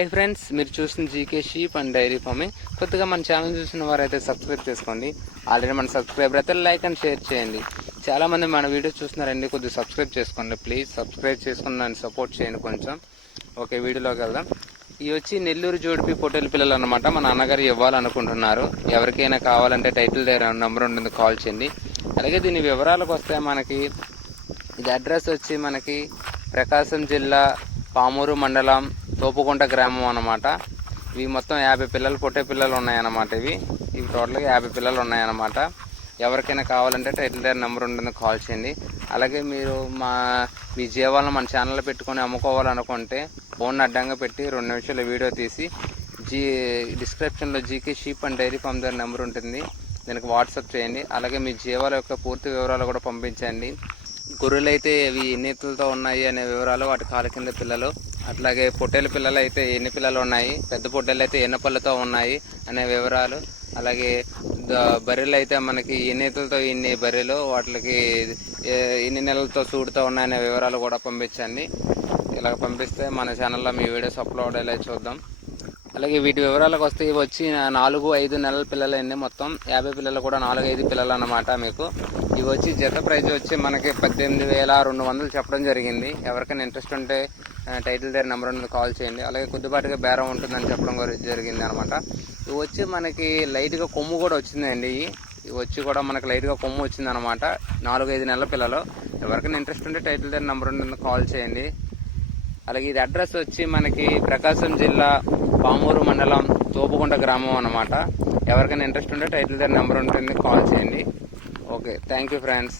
Hi friends, మీరు చూసిన GK sheep and dairy farming. కొత్తగా మన ఛానల్ చూసిన వారైతే సబ్స్క్రైబ్ చేసుకోండి. ఆల్రెడీ మన సబ్స్క్రైబర్ అయితే లైక్ అండ్ షేర్ చేయండి. చాలామంది మన వీడియో చూస్తున్నారండి, కొద్దిగా సబ్స్క్రైబ్ చేసుకోండి ప్లీజ్. సబ్స్క్రైబ్ చేసుకుని నన్ను సపోర్ట్ చేయండి కొంచెం. ఓకే, వీడియోలోకి వెళ్దాం. ఇవి వచ్చి నెల్లూరు జోడిపి పొట్టేల పిల్లలు అనమాట. మా నాన్నగారు ఇవ్వాలనుకుంటున్నారు. ఎవరికైనా కావాలంటే టైటిల్ దగ్గర నెంబర్ ఉంటుంది, కాల్ చేయండి. అలాగే దీని వివరాలకు వస్తే మనకి ఇది అడ్రస్ వచ్చి మనకి ప్రకాశం జిల్లా పామూరు మండలం తోపుకుంట గ్రామం అన్నమాట. ఇవి మొత్తం 50 పిల్లలు పొట్టే పిల్లలు ఉన్నాయన్నమాట. ఇవి టోటల్గా 50 పిల్లలు ఉన్నాయన్నమాట. ఎవరికైనా కావాలంటే టైటిల్ దగ్గర నెంబర్ ఉంటుంది, కాల్ చేయండి. అలాగే మీరు మీ జీవాలను మన ఛానల్లో పెట్టుకొని అమ్ముకోవాలనుకుంటే ఫోన్ అడ్డంగా పెట్టి 2 నిమిషాల వీడియో తీసి డిస్క్రిప్షన్లో GK sheep and dairy farm దగ్గర నెంబర్ ఉంటుంది, దానికి వాట్సాప్ చేయండి. అలాగే మీ జీవాల యొక్క పూర్తి వివరాలు కూడా పంపించండి. గొర్రెలు అయితే అవి ఎన్ని ఎత్తులతో ఉన్నాయి అనే వివరాలు, వాటి కాళ్ళ కింద పిల్లలు, అట్లాగే పొట్టేల పిల్లలు అయితే ఎన్ని పిల్లలు ఉన్నాయి, పెద్ద పొట్టేలు అయితే ఎన్ని పళ్ళతో ఉన్నాయి అనే వివరాలు, అలాగే బర్రెలు అయితే మనకి ఎన్ని ఎత్తులతో ఇన్ని బర్రెలు, వాటికి ఎన్ని నెలలతో సూడుతూ ఉన్నాయనే వివరాలు కూడా పంపించండి. ఇలా పంపిస్తే మన ఛానల్లో మీ వీడియోస్ అప్లోడ్ అయ్యేలా చూద్దాం. అలాగే వీటి వివరాలకు వస్తే ఇవి వచ్చి 4-5 నెలల పిల్లలండి. మొత్తం 50 పిల్లలు కూడా 4-5 పిల్లలు అన్నమాట. మీకు ఇవి వచ్చి జత ప్రైజ్ వచ్చి మనకి 18,200 చెప్పడం జరిగింది. ఎవరికైనా ఇంట్రెస్ట్ ఉంటే టైటిల్ దగ్గర నెంబర్ ఉంది, కాల్ చేయండి. అలాగే కొద్దిపాటిగా బేరం ఉంటుందని చెప్పడం జరిగింది అనమాట. ఇవి వచ్చి మనకి లైట్గా కొమ్ము కూడా వచ్చిందండి. ఇవి వచ్చి కూడా మనకి లైట్గా కొమ్ము వచ్చింది అనమాట. 4-5 నెలల పిల్లలు. ఎవరికైనా ఇంట్రెస్ట్ ఉంటే టైటిల్ దగ్గర నెంబర్ ఉంటుంది, కాల్ చేయండి. అలాగే ఇది అడ్రస్ వచ్చి మనకి ప్రకాశం జిల్లా పామూరు మండలం తోపుకుంట గ్రామం అన్నమాట. ఎవరికైనా ఇంట్రెస్ట్ ఉంటే టైటిల్ దగ్గర నెంబర్ ఉంటుంది, కాల్ చేయండి. Okay, thank you friends.